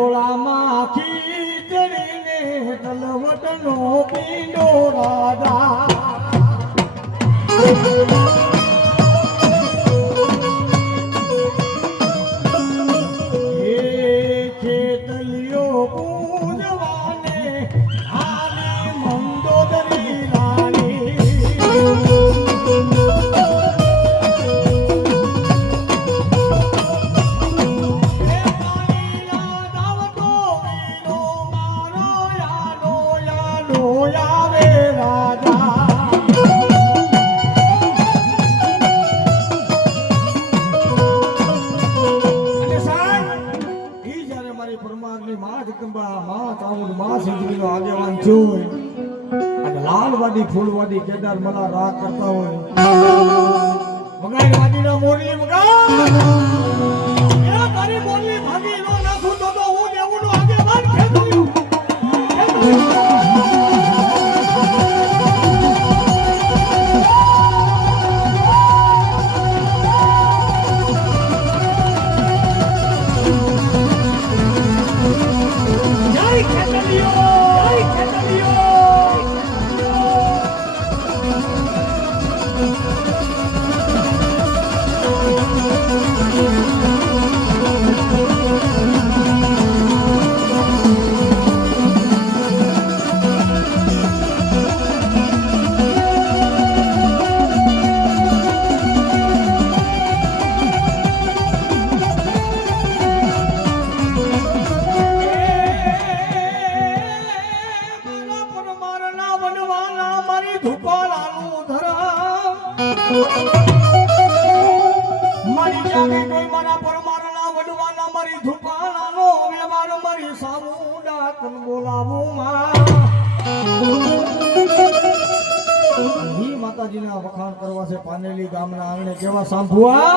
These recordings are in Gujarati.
ડોળામાંથી ચડીને તલવટનો પીંડો રાધા ફૂલવાડી કેદાર મલા રાહ કરતા હોય. મગાઈ વાડીના મોરલી મગા ધૂકો લાલુ ધરમ પરમારના વડવાના મારી ધૂપાલાનો વ્યવહાર મારી સારું ડાકન બોલાવું માં. માતાજીના વખાણ કરવા છે પાનેલી ગામના આંગણે કેવા સાંભળવા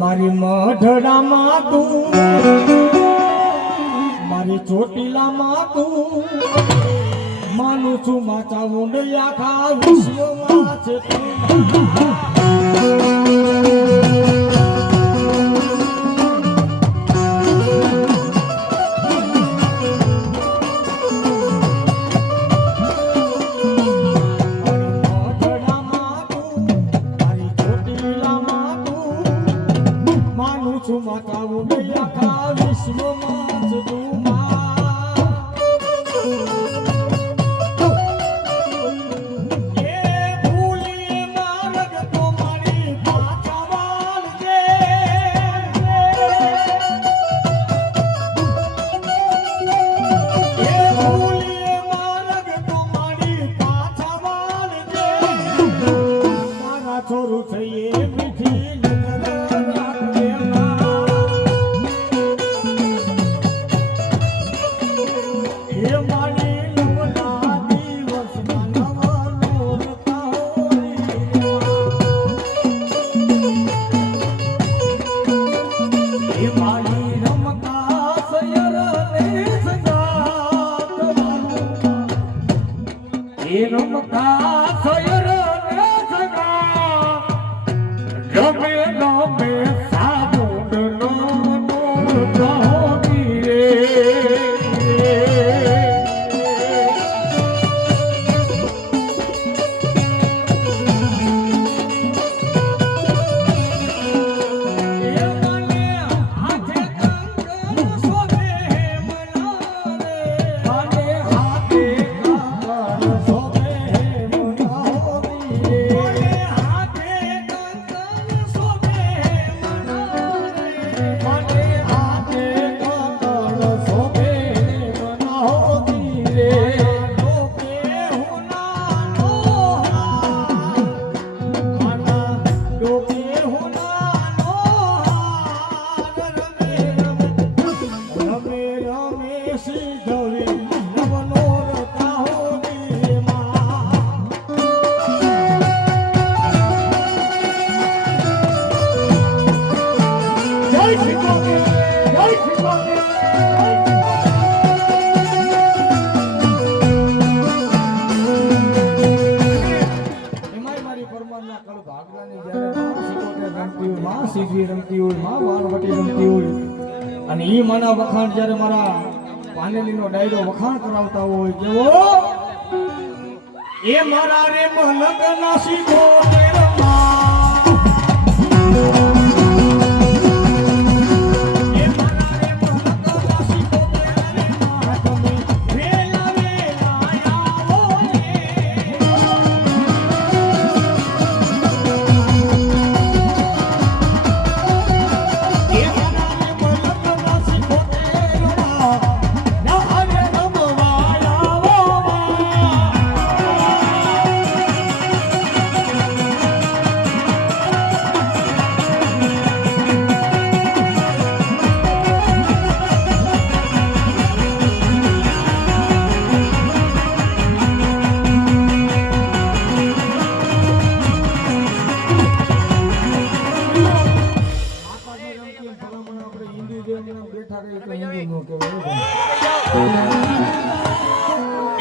મારી મઢડામાં તું. મારી ચોટીલામાં તું. માનું છું માતા ઊંડયા આખા વિશ્વમાં છે તું માનું છું માતા વિશ્વમાં જ તું Come no અને એ માના વખાણ જ્યારે મારા પાનેલીનો ડાયરો વખાણ કરાવતા હોય કેવો એ મારા રે મલક નાસી ગોતેરમાં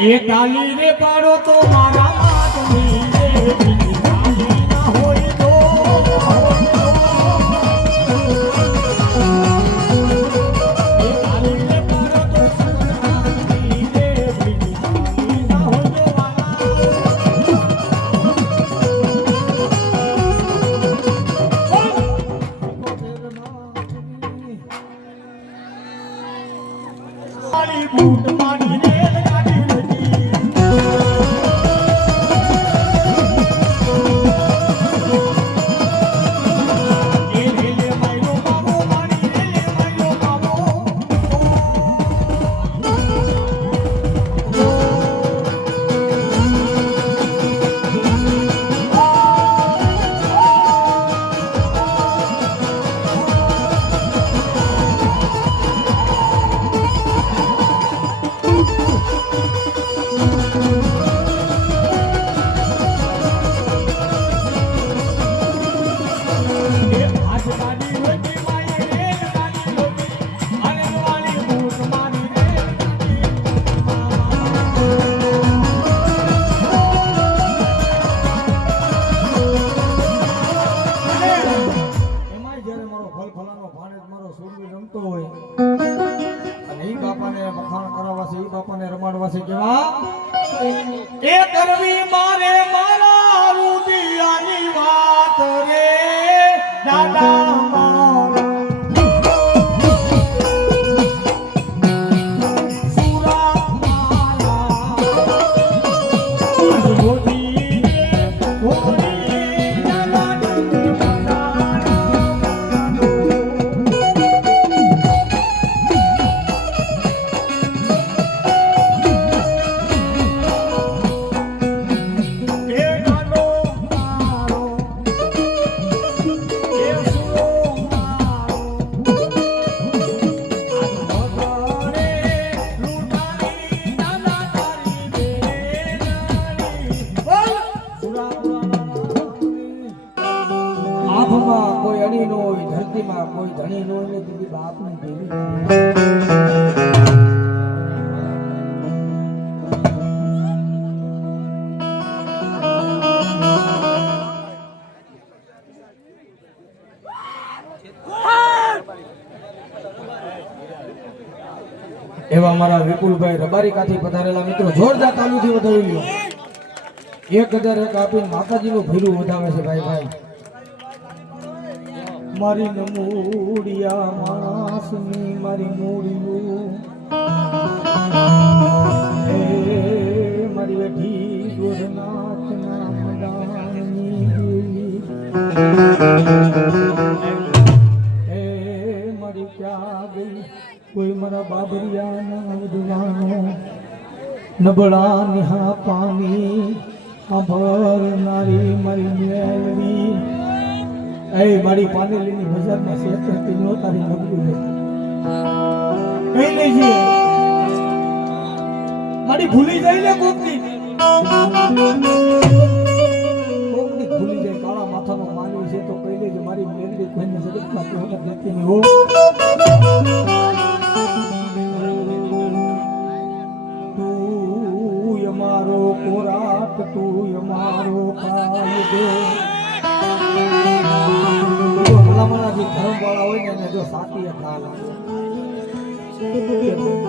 એ ગાલી રે પાડો તો મારા માતની રે મારી બૂટ એમાંય ફલ ફલાનો ભાણેજ મારો સુરવી રમતો હોય. અને ઈ બાપાને વખાણ કરાવવા છે ઈ બાપાને રમાડવા છે કેવા? એ કરવી મારે મારા રૂદિયાની વાત. આંખમાં કોઈ અણી નો હોય ધરતીમાં કોઈ ધણી નો હોય દીદી બાપની દેવી એવા અમારા વિપુલભાઈ રબારી કાથી પધારેલા મિત્રો, જોરદાર તાલુથી વધાવી લ્યો. એક હજાર એક આપીને માતાજીનું ભીરું વધાવે છે ભાઈ ભાઈ. મારી નમૂડિયા માણસની મારી મૂડિયું મારી વેઠી ગોરનાથના મદાનની એ મારી ક્યાં ગઈ કોઈ મારા બાબરિયાના વિધવાનો નબળા નિહા પામી આભરનારી મારી મેલવી એ મારી પાનેલીની બજારમાં શેત્ર નો તારી નબળું છે કઈ નહીં છે મારી ભૂલી જાય ને કોકની. કોકની ભૂલી જાય, કાળા માથાનો માનવી છે તો કહી દેજો, મારી મેલવી કોઈને જગતમાં કહેવત દેતી નહીં હો. તું અમારો ખોરાક, તું અમારો કાયદો જો ભલામણા જે ધર્મ વાળા હોય ને એને જો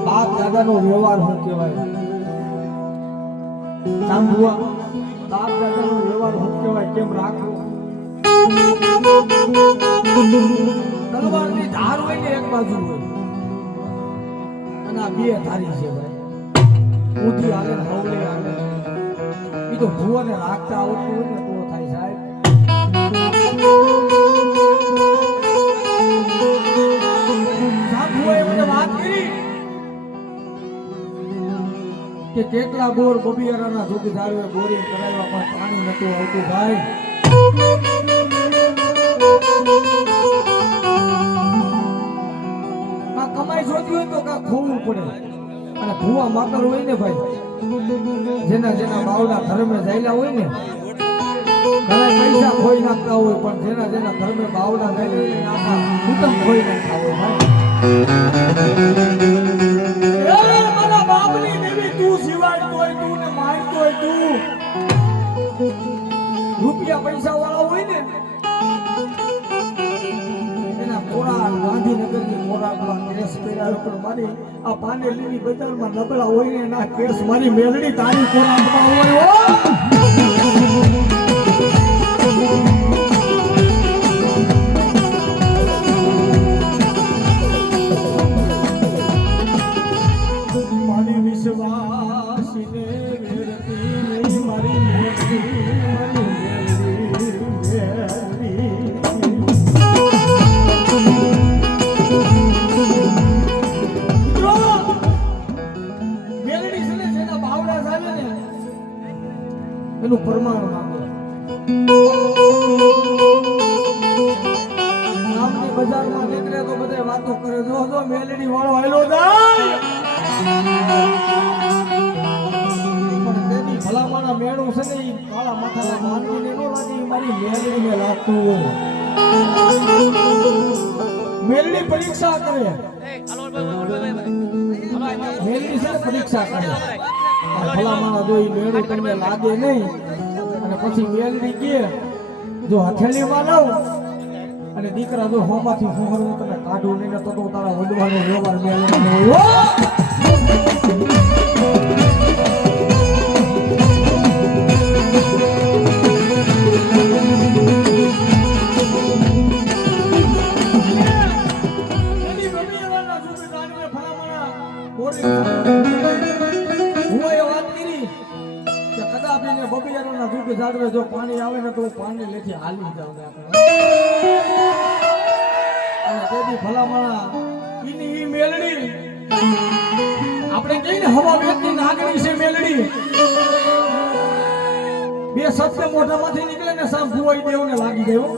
બાપ દાદાનો વ્યવહાર કહેવાય? સાંભળવા. બાપ દાદાનો વ્યવહાર કહેવાય? કેમ રાખવો? ધાર હોય ને એક બાજુ હોય. અને આ બે ધારી છે ભાઈ. એ તો ભૂવાને રાખતા આવડતું હોય ને તો થાય સાહેબ. કે કેટલા બોર બબિયારાના ઝાડવે બોરિંગ કરાવ્યા, પણ પાણી નતું આવતું ભાઈ. આ કમાઈ જોતી હોય તો કા ખોવું પડે. અને ભૂવા માતર હોય ને ભાઈ, જેના જેના બાવડા ધર્મે જાયલા હોય ને, ઘણા પૈસા ખોઈ નાખતા હોય, પણ જેના જેના ધર્મે બાવડા જાયલા હોય ને આખા ખોઈ નાખતા હોય ભાઈ. રૂપિયા પૈસા વાળા હોય ને, એના કોરા ગાંધીનગરની પેલા કેસ કર્યા પણ મારી, આ પાનેલીની બજારમાં નબળા હોય ને, એના કેસ મારી મેલડી તારી કોરામાં હોય મારી લાગતું હોય. મેલની પરીક્ષા કરે. મેલની છે પરીક્ષા કરે. આ ભલામણા જો મેળું તમને લાગે નહીં. અને પછી મેલની કે, જો હથેળીમાં લઉં અને દીકરા જો હોમાંથી ફોહરવું તને કાઢું નહીં તો તારા વડવાનો વ્યવહાર મેલડી હું પાણી લેથી હાલી જાઉં આપણે. અને તેથી ભલામણા એની મેલડી. આપણે કહીને હવા વેગની નાગણી છે મેલડી. બે શબ્દ મોઢામાંથી નીકળે ને સામ ભુવાઈ દેવને લાગી ગયો.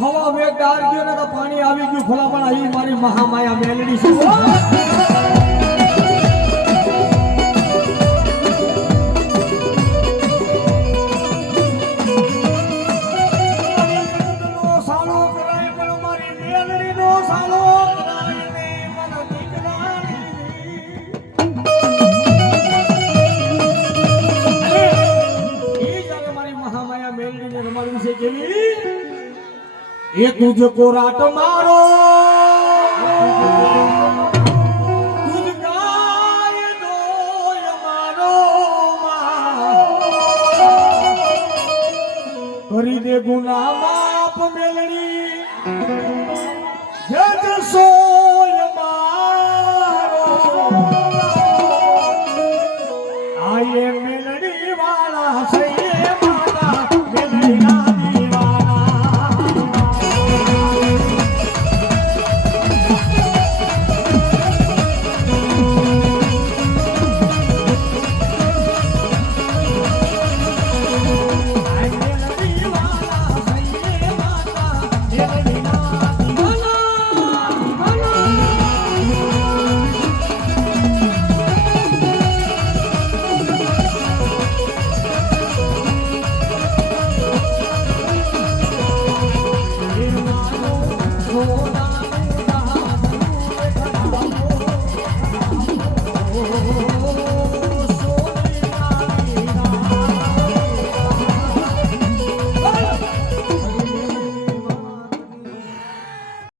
હવા વેગ ડાર ને તો પાણી આવી ગયું. ભલામણા ઈ મારી મહામાયા મેલડી છે. એ તુજકો રાટ મારો. કરી દે ગુના માપ મેલડી. જજ સોય મારો.